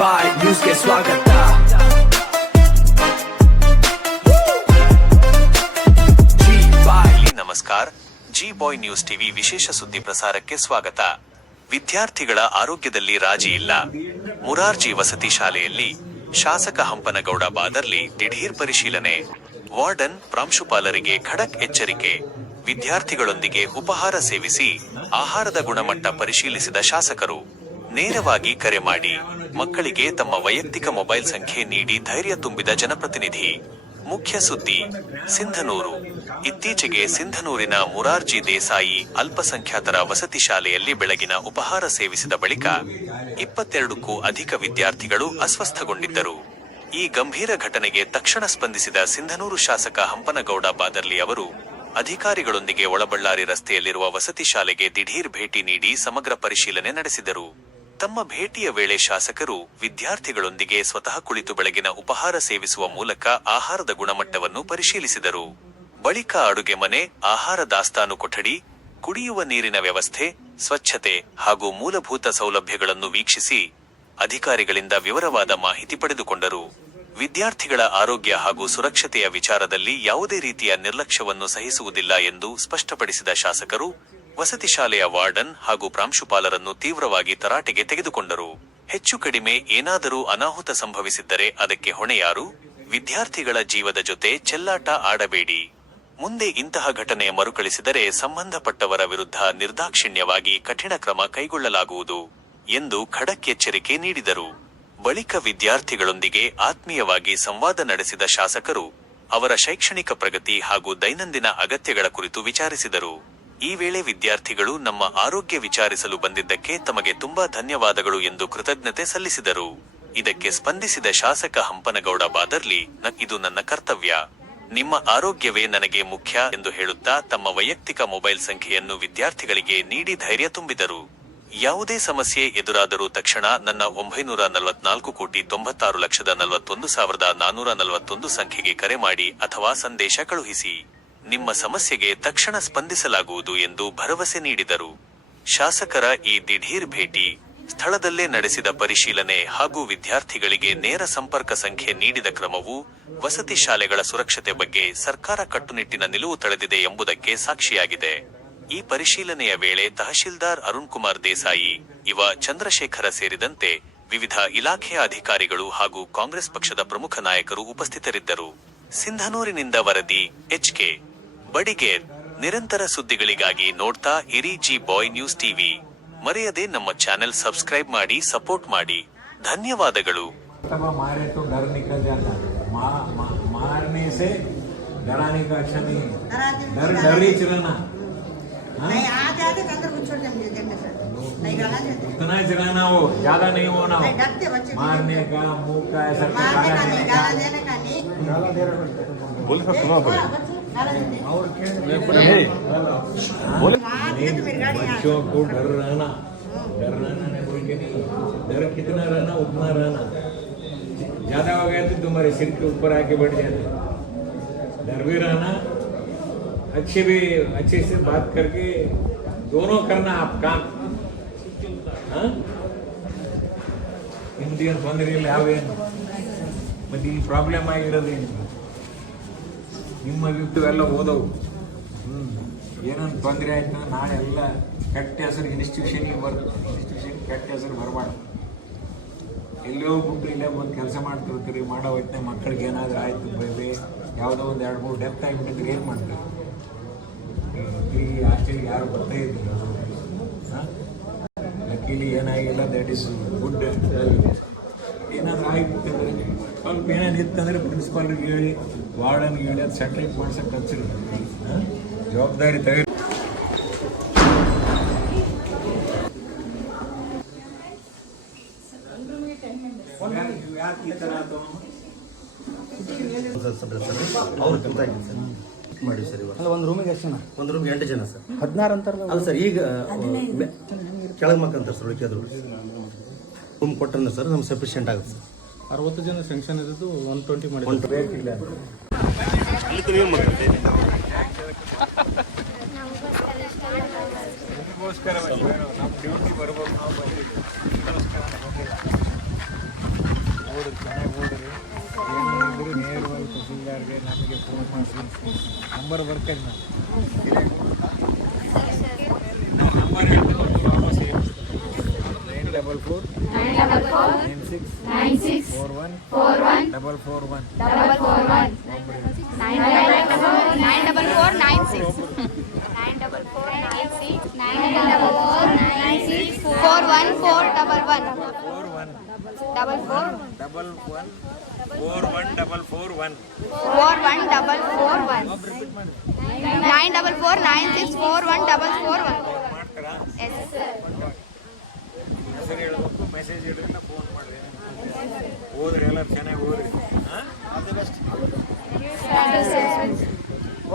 ಬಾಯ್ ನ್ಯೂಸ್ಗೆ ಸ್ವಾಗತ. ನಮಸ್ಕಾರ, ಜಿ ಬಾಯ್ ನ್ಯೂಸ್ ಟಿವಿ ವಿಶೇಷ ಸುದ್ದಿ ಪ್ರಸಾರಕ್ಕೆ ಸ್ವಾಗತ. ವಿದ್ಯಾರ್ಥಿಗಳ ಆರೋಗ್ಯದಲ್ಲಿ ರಾಜಿ ಇಲ್ಲ. ಮುರಾರ್ಜಿ ವಸತಿ ಶಾಲೆಯಲ್ಲಿ ಶಾಸಕ ಹಂಪನಗೌಡ ಬಾದರ್ಲಿ ದಿಢೀರ್ ಪರಿಶೀಲನೆ. ವಾರ್ಡನ್, ಪ್ರಾಂಶುಪಾಲರಿಗೆ ಖಡಕ್ ಎಚ್ಚರಿಕೆ. ವಿದ್ಯಾರ್ಥಿಗಳೊಂದಿಗೆ ಉಪಹಾರ ಸೇವಿಸಿ ಆಹಾರದ ಗುಣಮಟ್ಟ ಪರಿಶೀಲಿಸಿದ ಶಾಸಕರು. ನೇರವಾಗಿ ಕರೆ ಮಾಡಿ, ಮಕ್ಕಳಿಗೆ ತಮ್ಮ ವೈಯಕ್ತಿಕ ಮೊಬೈಲ್ ಸಂಖ್ಯೆ ನೀಡಿ ಧೈರ್ಯ ತುಂಬಿದ ಜನಪ್ರತಿನಿಧಿ. ಮುಖ್ಯ ಸುದ್ದಿ: ಸಿಂಧನೂರು. ಇತ್ತೀಚೆಗೆ ಸಿಂಧನೂರಿನ ಮುರಾರ್ಜಿ ದೇಸಾಯಿ ಅಲ್ಪಸಂಖ್ಯಾತರ ವಸತಿ ಶಾಲೆಯಲ್ಲಿ ಬೆಳಗಿನ ಉಪಹಾರ ಸೇವಿಸಿದ ಬಳಿಕ 22ಕ್ಕೂ ಅಧಿಕ ವಿದ್ಯಾರ್ಥಿಗಳು ಅಸ್ವಸ್ಥಗೊಂಡಿದ್ದರು. ಈ ಗಂಭೀರ ಘಟನೆಗೆ ತಕ್ಷಣ ಸ್ಪಂದಿಸಿದ ಸಿಂಧನೂರು ಶಾಸಕ ಹಂಪನಗೌಡ ಬಾದರ್ಲಿ ಅವರು ಅಧಿಕಾರಿಗಳೊಂದಿಗೆ ಒಳಬಳ್ಳಾರಿ ರಸ್ತೆಯಲ್ಲಿರುವ ವಸತಿ ಶಾಲೆಗೆ ದಿಢೀರ್ ಭೇಟಿ ನೀಡಿ ಸಮಗ್ರ ಪರಿಶೀಲನೆ ನಡೆಸಿದರು. ತಮ್ಮ ಭೇಟಿಯ ವೇಳೆ ಶಾಸಕರು ವಿದ್ಯಾರ್ಥಿಗಳೊಂದಿಗೆ ಸ್ವತಃ ಕುಳಿತು ಬೆಳಗಿನ ಉಪಹಾರ ಸೇವಿಸುವ ಮೂಲಕ ಆಹಾರದ ಗುಣಮಟ್ಟವನ್ನು ಪರಿಶೀಲಿಸಿದರು. ಬಳಿಕ ಅಡುಗೆ ಮನೆ, ಆಹಾರ ದಾಸ್ತಾನು ಕೊಠಡಿ, ಕುಡಿಯುವ ನೀರಿನ ವ್ಯವಸ್ಥೆ, ಸ್ವಚ್ಛತೆ ಹಾಗೂ ಮೂಲಭೂತ ಸೌಲಭ್ಯಗಳನ್ನು ವೀಕ್ಷಿಸಿ ಅಧಿಕಾರಿಗಳಿಂದ ವಿವರವಾದ ಮಾಹಿತಿ ಪಡೆದುಕೊಂಡರು. ವಿದ್ಯಾರ್ಥಿಗಳ ಆರೋಗ್ಯ ಹಾಗೂ ಸುರಕ್ಷತೆಯ ವಿಚಾರದಲ್ಲಿ ಯಾವುದೇ ರೀತಿಯ ನಿರ್ಲಕ್ಷ್ಯವನ್ನು ಸಹಿಸುವುದಿಲ್ಲ ಎಂದು ಸ್ಪಷ್ಟಪಡಿಸಿದ ಶಾಸಕರು ವಸತಿ ಶಾಲೆಯ ವಾರ್ಡನ್ ಹಾಗೂ ಪ್ರಾಂಶುಪಾಲರನ್ನು ತೀವ್ರವಾಗಿ ತರಾಟೆಗೆ ತೆಗೆದುಕೊಂಡರು. ಹೆಚ್ಚು ಕಡಿಮೆ ಏನಾದರೂ ಅನಾಹುತ ಸಂಭವಿಸಿದ್ದರೆ ಅದಕ್ಕೆ ಹೊಣೆ ಯಾರು? ವಿದ್ಯಾರ್ಥಿಗಳ ಜೀವದ ಜೊತೆ ಚೆಲ್ಲಾಟ ಆಡಬೇಡಿ. ಮುಂದೆ ಇಂತಹ ಘಟನೆ ಮರುಕಳಿಸಿದರೆ ಸಂಬಂಧಪಟ್ಟವರ ವಿರುದ್ಧ ನಿರ್ದಾಕ್ಷಿಣ್ಯವಾಗಿ ಕಠಿಣ ಕ್ರಮ ಕೈಗೊಳ್ಳಲಾಗುವುದು ಎಂದು ಖಡಕ್ ಎಚ್ಚರಿಕೆ ನೀಡಿದರು. ಬಳಿಕ ವಿದ್ಯಾರ್ಥಿಗಳೊಂದಿಗೆ ಆತ್ಮೀಯವಾಗಿ ಸಂವಾದ ನಡೆಸಿದ ಶಾಸಕರು ಅವರ ಶೈಕ್ಷಣಿಕ ಪ್ರಗತಿ ಹಾಗೂ ದೈನಂದಿನ ಅಗತ್ಯಗಳ ಕುರಿತು ವಿಚಾರಿಸಿದರು. ಈ ವೇಳೆ ವಿದ್ಯಾರ್ಥಿಗಳು ನಮ್ಮ ಆರೋಗ್ಯ ವಿಚಾರಿಸಲು ಬಂದಿದ್ದಕ್ಕೆ ತಮಗೆ ತುಂಬಾ ಧನ್ಯವಾದಗಳು ಎಂದು ಕೃತಜ್ಞತೆ ಸಲ್ಲಿಸಿದರು. ಇದಕ್ಕೆ ಸ್ಪಂದಿಸಿದ ಶಾಸಕ ಹಂಪನಗೌಡ ಬಾದರ್ಲಿ, ಇದು ನನ್ನ ಕರ್ತವ್ಯ, ನಿಮ್ಮ ಆರೋಗ್ಯವೇ ನನಗೆ ಮುಖ್ಯ ಎಂದು ಹೇಳುತ್ತಾ ತಮ್ಮ ವೈಯಕ್ತಿಕ ಮೊಬೈಲ್ ಸಂಖ್ಯೆಯನ್ನು ವಿದ್ಯಾರ್ಥಿಗಳಿಗೆ ನೀಡಿ ಧೈರ್ಯ ತುಂಬಿದರು. ಯಾವುದೇ ಸಮಸ್ಯೆ ಎದುರಾದರೂ ತಕ್ಷಣ ನನ್ನ 944,96,41,441 ಸಂಖ್ಯೆಗೆ ಕರೆ ಮಾಡಿ ಅಥವಾ ಸಂದೇಶ ಕಳುಹಿಸಿ. ನಿಮ್ಮ ಸಮಸ್ಯೆಗೆ ತಕ್ಷಣ ಸ್ಪಂದಿಸಲಾಗುವುದು ಎಂದು ಭರವಸೆ ನೀಡಿದರು. ಶಾಸಕರ ಈ ದಿಢೀರ್ ಭೇಟಿ, ಸ್ಥಳದಲ್ಲೇ ನಡೆಸಿದ ಪರಿಶೀಲನೆ ಹಾಗೂ ವಿದ್ಯಾರ್ಥಿಗಳಿಗೆ ನೇರ ಸಂಪರ್ಕ ಸಂಖ್ಯೆ ನೀಡಿದ ಕ್ರಮವು ವಸತಿ ಶಾಲೆಗಳ ಸುರಕ್ಷತೆ ಬಗ್ಗೆ ಸರ್ಕಾರ ಕಟ್ಟುನಿಟ್ಟಿನ ನಿಲುವು ತಳೆದಿದೆ ಎಂಬುದಕ್ಕೆ ಸಾಕ್ಷಿಯಾಗಿದೆ. ಈ ಪರಿಶೀಲನೆಯ ವೇಳೆ ತಹಶೀಲ್ದಾರ್ ಅರುಣ್ ಕುಮಾರ್ ದೇಸಾಯಿ, ಇವ ಚಂದ್ರಶೇಖರ ಸೇರಿದಂತೆ ವಿವಿಧ ಇಲಾಖೆಯ ಅಧಿಕಾರಿಗಳು ಹಾಗೂ ಕಾಂಗ್ರೆಸ್ ಪಕ್ಷದ ಪ್ರಮುಖ ನಾಯಕರು ಉಪಸ್ಥಿತರಿದ್ದರು. ಸಿಂಧನೂರಿನಿಂದ ವರದಿ ಎಚ್.ಕೆ. ಬಡಿಗೇರ್. ನಿರಂತರ ಸುದ್ದಿಗಳಿಗಾಗಿ ನೋಡ್ತಾ ಇರಿ ಜಿ ಬಾಯ್ ನ್ಯೂಸ್ ಟಿವಿ. ಮರೆಯದೆ ನಮ್ಮ ಚಾನೆಲ್ ಸಬ್ಸ್ಕ್ರೈಬ್ ಮಾಡಿ, ಸಪೋರ್ಟ್ ಮಾಡಿ. ಧನ್ಯವಾದಗಳು. उतना चलाना हो, ज्यादा नहीं होना हो, मारने का, मुंह का ऐसा बोल सकते हो बच्चों को डर रहना नहीं बोल के नहीं, डर कितना रहना उतना रहना. ज्यादा हो गया तो तुम्हारे सिर के ऊपर आके बैठ जाते. डर भी रहना, अच्छे से बात करके दोनों करना आप काम. ಇಂಡಿಯನ್ ತೊಂದರೆ ಇಲ್ಲ, ಯಾವೇನು ಮತ್ತೆ ಈ ಪ್ರಾಬ್ಲಮ್ ಆಗಿರೋದೇನು? ನಿಮ್ಮ ಎಲ್ಲ ಓದವು ಏನೊಂದು ತೊಂದರೆ ಆಯ್ತು ನಾಳೆ ಎಲ್ಲ ಕೆಟ್ಟ ಹೆಸರು ಇನ್ಸ್ಟಿಟ್ಯೂಷನ್ಗೆ ಕೆಟ್ಟ ಹೆಸರು ಬರಬಾರ್ದು. ಎಲ್ಲಿ ಹೋಗ್ಬಿಟ್ಟು ಇಲ್ಲೇ ಬಂದು ಕೆಲಸ ಮಾಡ್ತಿರ್ತೀರಿ, ಮಾಡೋ ಹೊತ್ತಿನ ಮಕ್ಕಳಿಗೆ ಏನಾದರೂ ಆಯ್ತು ಬೈಬೇ ಯಾವುದೋ ಒಂದು 2-3 ಡೆತ್ ಆಗಿಬಿಟ್ಟಿದ್ರೆ ಏನು ಮಾಡ್ತೀವಿ? ಈ ಹಾಸ್ಟೆಲ್ಗೆ ಯಾರು ಬರ್ತಾ ಇದ್ದಿಲ್ಲ. ಲಕ್ಕಿಲಿ ಏನಾಗಿಲ್ಲ, ದಟ್ ಈಸ್ ಗುಡ್. ಏನಾದರೂ ಆಗಿಬಿಟ್ಟಿದ್ರೆ ಸ್ವಲ್ಪ ಏನೇನು ಇತ್ತಂದರೆ ಪ್ರಿನ್ಸಿಪಾಲ್ಗೆ ಹೇಳಿ, ವಾರ್ಡನ್ಗೆ ಹೇಳಿ ಅದು ಸೆಟ್ರೇಟ್ ಮಾಡ್ಸೋಕೆ ಹಚ್ಚಿರಿ. ಜವಾಬ್ದಾರಿ ತೆಗೆದು ಯಾಕೆ ಈ ಥರ ಆಯ್ತು? ಅವ್ರು ಮಾಡಿ ಸರ್. ಅಲ್ಲ, ಒಂದು ರೂಮಿಗೆ ಎಷ್ಟು ಜನ? ಒಂದು ರೂಮ್ಗೆ 8 ಜನ ಸರ್. 16 ಅಂತಾರಲ್ಲ? ಅಲ್ಲ ಸರ್, ಈಗ ಕೆಳಗೆ ಮಕ್ಕಂತಾರೆ ಸರ್, ಉಳಿಕೆದ್ರು ರೂಮ್ ಕೊಟ್ಟರೆ ಸರ್ ನಮ್ಗೆ ಸಫಿಷಿಯೆಂಟ್ ಆಗುತ್ತೆ ಸರ್. 60 ಜನ ಸೆಂಕ್ಷನ್ ಇದ್ದು 120 ಮಾಡಿ ಬೇಕಿಲ್ಲ. ನಮ್ಮ ಡ್ಯೂಟಿ ಬರ್ಬೋದು ನಾವು ನಂಬರ್ ಬರ್ತೀನಿ ನಾನು ನಂಬರ್ ಹೇಳ್ತೀನಿ ವಾಪಸ್ ಹೇಳಿ 9449641. ಮಾಡ್ತೀರಾ Yes. ಹೆಸರು ಹೇಳ್ಬೇಕು ಮೆಸೇಜ್ ಇಡ್ರಿಂದ ಫೋನ್ ಮಾಡಿರಿ ಓದ್ರಿ ಎಲ್ಲರೂ ಚೆನ್ನಾಗಿ ಓದ್ರಿ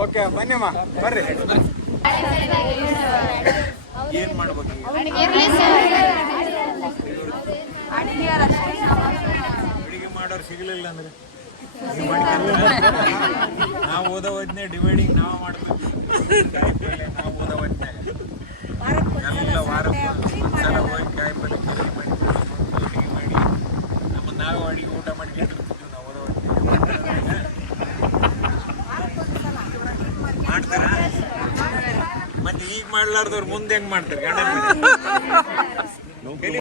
ಓಕೆ ಬನ್ನಿಮ್ಮ ಬರ್ರಿ ಏನು ಮಾಡ್ಬೇಕು ಇರ್ಲಿ ಸರ್. ಅಡುಗೆ ಮಾಡೋರು ಸಿಗಲಿಲ್ಲ ಅಂದ್ರೆ ನಾವು ಓದೋ ಹೊತ್ನೆ ಡಿವೈಡಿಂಗ್ ನಾವು ಮಾಡ್ಬೇಕು ನಾವು ಓದೋ ಹೊತ್ನೆ ಎಲ್ಲ ವಾರಕ್ಕೆ ಒಂದ್ಸಲ ಹೋಗಿ ಕಾಯಿ ಪಲ್ಯ ಅಡುಗೆ ಮಾಡಿ ನಾವು ಅಡುಗೆ ಊಟ ಮಾಡ್ಕೊಂಡಿರ್ತೀವಿ ನಾವು ಓದೋ ಹೊತ್ನೆ ಮಾಡ್ತಾರ ಮತ್ತೆ ಈಗ ಮಾಡ್ಲಾರ್ದವ್ರು ಮುಂದೆ ಹೆಂಗ್ ಮಾಡ್ತಾರೆ ಗಂಡನ ಮನೆ